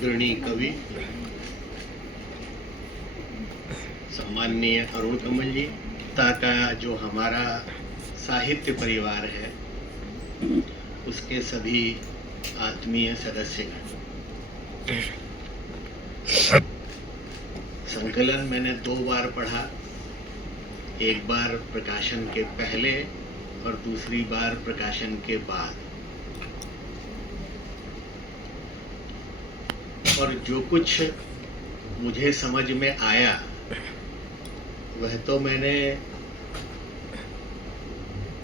अग्रणी कवि सम्माननीय अरुण कमल जी का जो हमारा साहित्य परिवार है उसके सभी आत्मीय सदस्यगण, संकलन मैंने 2 बार पढ़ा, एक बार प्रकाशन के पहले और दूसरी बार प्रकाशन के बाद। और जो कुछ मुझे समझ में आया वह तो मैंने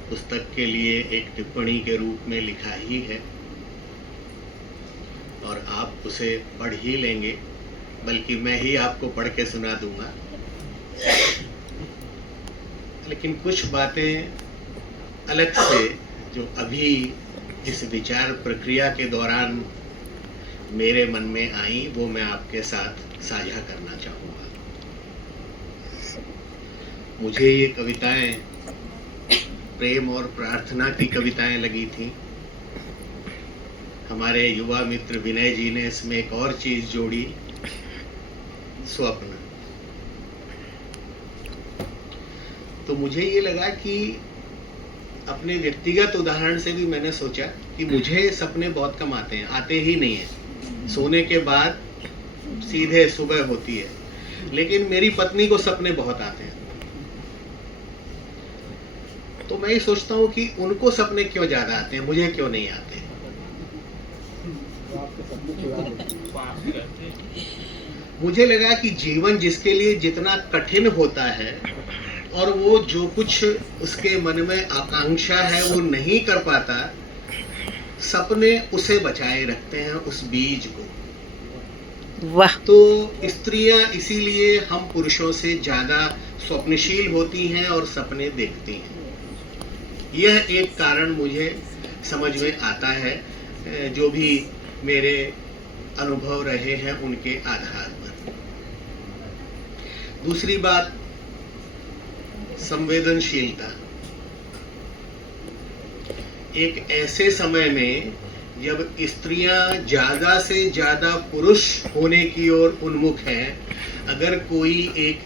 पुस्तक के लिए एक टिप्पणी के रूप में लिखा ही है और आप उसे पढ़ ही लेंगे, बल्कि मैं ही आपको पढ़ के सुना दूंगा। लेकिन कुछ बातें अलग से जो अभी इस विचार प्रक्रिया के दौरान मेरे मन में आई वो मैं आपके साथ साझा करना चाहूँगा। मुझे ये कविताएं प्रेम और प्रार्थना की कविताएं लगी थी। हमारे युवा मित्र विनय जी ने इसमें एक और चीज जोड़ी, स्वप्न। तो मुझे ये लगा कि अपने व्यक्तिगत उदाहरण से भी मैंने सोचा कि मुझे सपने बहुत कम आते हैं, आते ही नहीं है। सोने के बाद सीधे सुबह होती है, लेकिन मेरी पत्नी को सपने बहुत आते हैं। तो मैं ये सोचता हूँ कि उनको सपने क्यों ज्यादा आते हैं, मुझे क्यों नहीं आते। मुझे लगा कि जीवन जिसके लिए जितना कठिन होता है और वो जो कुछ उसके मन में आकांक्षा है वो नहीं कर पाता, सपने उसे बचाए रखते हैं, उस बीज को। वाह। तो स्त्रियां इसीलिए हम पुरुषों से ज्यादा स्वप्नशील होती हैं और सपने देखती हैं। यह एक कारण मुझे समझ में आता है, जो भी मेरे अनुभव रहे हैं उनके आधार पर। दूसरी बात, संवेदनशीलता। एक ऐसे समय में जब स्त्रियां ज्यादा से ज्यादा पुरुष होने की ओर उन्मुख हैं, अगर कोई एक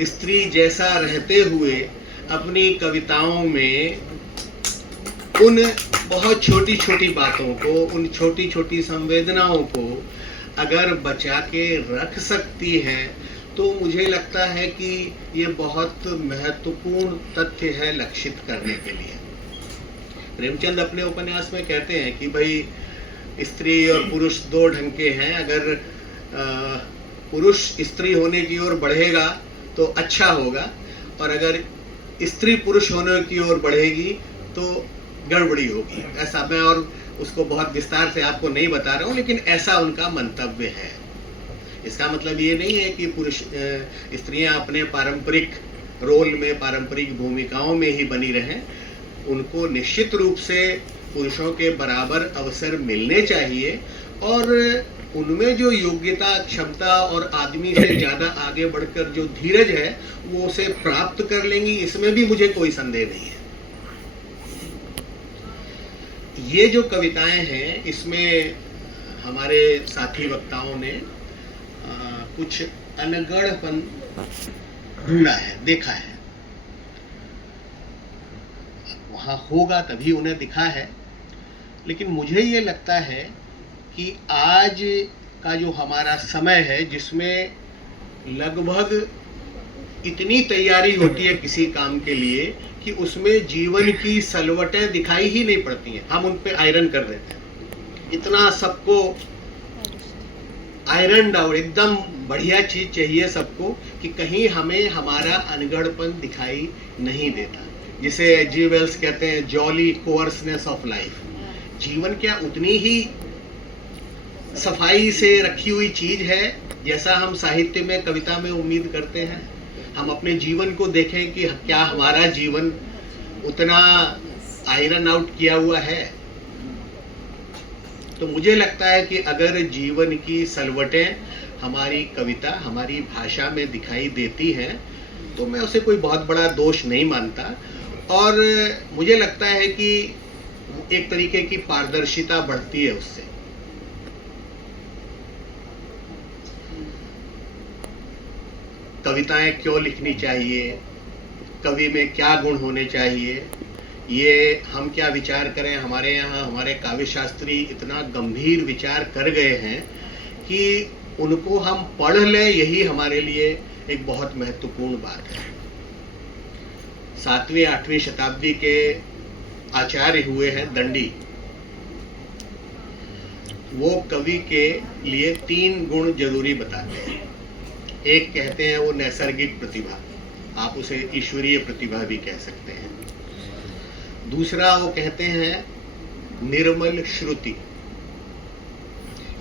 स्त्री जैसा रहते हुए अपनी कविताओं में उन बहुत छोटी छोटी बातों को, उन छोटी छोटी संवेदनाओं को अगर बचा के रख सकती है, तो मुझे लगता है कि ये बहुत महत्वपूर्ण तथ्य है लक्षित करने के लिए। प्रेमचंद अपने उपन्यास में कहते हैं कि भाई स्त्री और पुरुष 2 ढंग के हैं। अगर पुरुष स्त्री होने की ओर बढ़ेगा तो अच्छा होगा, और अगर स्त्री पुरुष होने की ओर बढ़ेगी तो गड़बड़ी होगी। ऐसा मैं और उसको बहुत विस्तार से आपको नहीं बता रहा हूँ, लेकिन ऐसा उनका मंतव्य है। इसका मतलब ये नहीं है कि पुरुष स्त्रियां अपने पारंपरिक रोल में, पारंपरिक भूमिकाओं में ही बनी रहें। उनको निश्चित रूप से पुरुषों के बराबर अवसर मिलने चाहिए, और उनमें जो योग्यता, क्षमता और आदमी से ज्यादा आगे बढ़कर जो धीरज है वो उसे प्राप्त कर लेंगी, इसमें भी मुझे कोई संदेह नहीं है। ये जो कविताएं हैं इसमें हमारे साथी वक्ताओं ने कुछ अनगढ़पन ढूंढा है, देखा है। वहाँ होगा तभी उन्हें दिखा है, लेकिन मुझे ये लगता है कि आज का जो हमारा समय है, जिसमें लगभग इतनी तैयारी होती है किसी काम के लिए कि उसमें जीवन की सलवटें दिखाई ही नहीं पड़ती हैं। हम उन पे आयरन कर देते हैं। इतना सबको आयरन आउट, एकदम बढ़िया चीज चाहिए सबको, कि कहीं हमें हमारा अनगढ़पन दिखाई नहीं देता। जिसे जी वेल्स कहते हैं जॉली कोअर्सनेस ऑफ लाइफ। जीवन क्या उतनी ही सफाई से रखी हुई चीज है जैसा हम साहित्य में, कविता में उम्मीद करते हैं? हम अपने जीवन को देखें कि क्या हमारा जीवन उतना आयरन आउट किया हुआ है? तो मुझे लगता है कि अगर जीवन की सलवटें हमारी कविता, हमारी भाषा में दिखाई देती हैं, तो मैं उसे कोई बहुत बड़ा दोष नहीं मानता। और मुझे लगता है कि एक तरीके की पारदर्शिता बढ़ती है उससे। कविताएं क्यों लिखनी चाहिए, कवि में क्या गुण होने चाहिए, ये हम क्या विचार करें। हमारे यहाँ हमारे काव्य शास्त्री इतना गंभीर विचार कर गए हैं कि उनको हम पढ़ लें, यही हमारे लिए एक बहुत महत्वपूर्ण बात है। 7वीं 8वीं शताब्दी के आचार्य हुए हैं दंडी। वो कवि के लिए 3 गुण जरूरी बताते हैं। एक कहते हैं वो नैसर्गिक प्रतिभा, आप उसे ईश्वरीय प्रतिभा भी कह सकते हैं। दूसरा वो कहते हैं निर्मल श्रुति,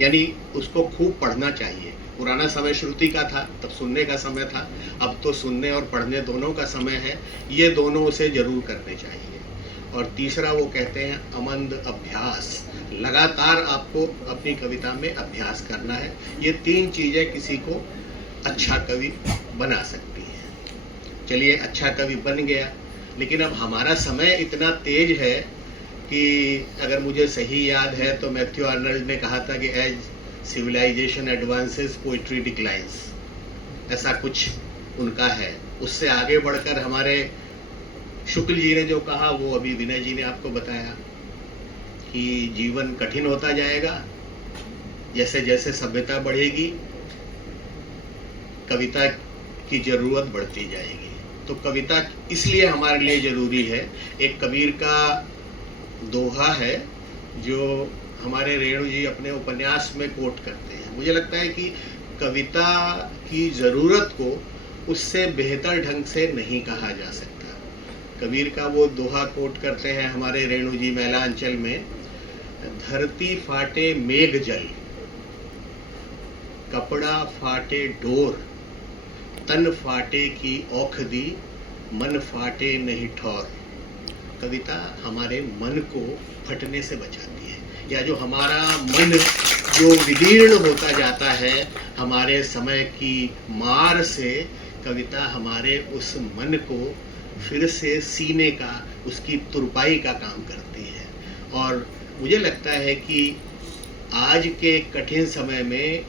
यानी उसको खूब पढ़ना चाहिए। पुराना समय श्रुति का था, तब सुनने का समय था, अब तो सुनने और पढ़ने दोनों का समय है। ये दोनों उसे जरूर करने चाहिए। और तीसरा वो कहते हैं अमंद अभ्यास, लगातार आपको अपनी कविता में अभ्यास करना है। ये 3 चीजें किसी को अच्छा कवि बना सकती हैं। चलिए, अच्छा कवि बन गया, लेकिन अब हमारा समय इतना तेज है कि अगर मुझे सही याद है तो मैथ्यू आर्नल्ड ने कहा था कि as civilization advances poetry declines, ऐसा कुछ उनका है। उससे आगे बढ़कर हमारे शुक्ल जी ने जो कहा वो अभी विनय जी ने आपको बताया कि जीवन कठिन होता जाएगा, जैसे जैसे सभ्यता बढ़ेगी कविता की जरूरत बढ़ती जाएगी। तो कविता इसलिए हमारे लिए जरूरी है। एक कबीर का दोहा है जो हमारे रेणु जी अपने उपन्यास में कोट करते हैं। मुझे लगता है कि कविता की ज़रूरत को उससे बेहतर ढंग से नहीं कहा जा सकता। कबीर का वो दोहा कोट करते हैं हमारे रेणु जी मैलांचल में, धरती फाटे मेघ जल, कपड़ा फाटे डोर, तन फाटे की औखदी, मन फाटे नहीं ठौर। कविता हमारे मन को फटने से बचाती है, या जो हमारा मन जो विदीर्ण होता जाता है हमारे समय की मार से, कविता हमारे उस मन को फिर से सीने का, उसकी तुरपाई का काम करती है। और मुझे लगता है कि आज के कठिन समय में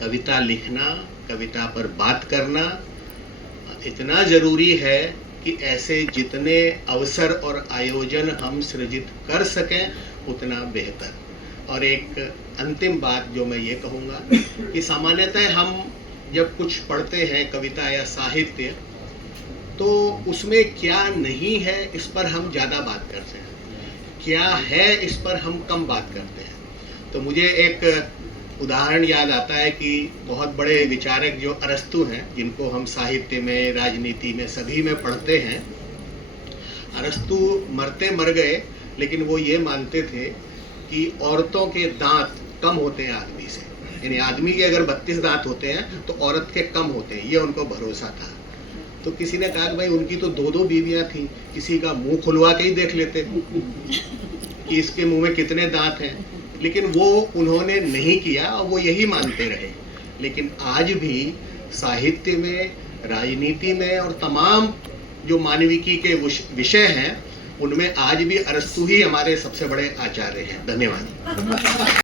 कविता लिखना, कविता पर बात करना इतना ज़रूरी है कि ऐसे जितने अवसर और आयोजन हम सृजित कर सकें उतना बेहतर। और एक अंतिम बात जो मैं ये कहूँगा कि सामान्यतः हम जब कुछ पढ़ते हैं कविता या साहित्य, तो उसमें क्या नहीं है इस पर हम ज़्यादा बात करते हैं, क्या है इस पर हम कम बात करते हैं। तो मुझे एक उदाहरण याद आता है कि बहुत बड़े विचारक जो अरस्तु हैं, जिनको हम साहित्य में, राजनीति में, सभी में पढ़ते हैं, अरस्तु मरते मर गए, लेकिन वो ये मानते थे कि औरतों के दांत कम होते हैं आदमी से, यानी आदमी के अगर 32 दांत होते हैं तो औरत के कम होते हैं, ये उनको भरोसा था। तो किसी ने कहा कि भाई उनकी तो 2-2 बीवियां थीं, किसी का मुंह खुलवा के ही देख लेते कि इसके मुंह में कितने दांत हैं। लेकिन वो उन्होंने नहीं किया और वो यही मानते रहे। लेकिन आज भी साहित्य में, राजनीति में और तमाम जो मानविकी के विषय हैं उनमें आज भी अरस्तु ही हमारे सबसे बड़े आचार्य हैं। धन्यवाद।